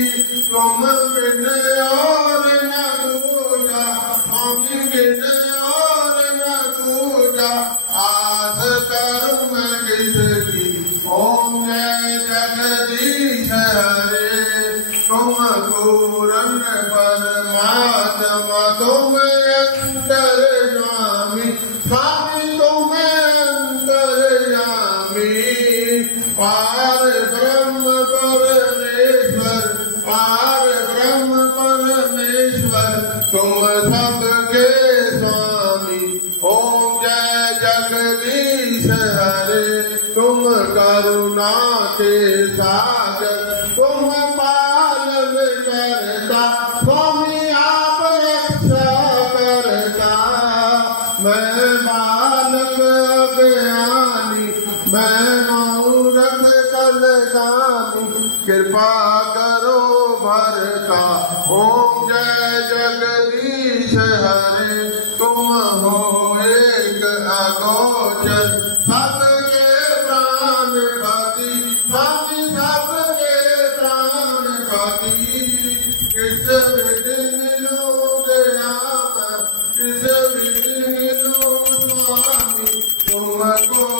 from Toma. تم سب کے سامی اوم جگدیش ہرے تم کرونا کے ساگر تم کرتا سوامی آپ کرتا میں بالک میں مورت کل کرپا کا اوم جے جگدیش ہر تم ہو ایک اگوچر سب کے پران پتی سب سب کے پران پتی کس کس سوامی تم کو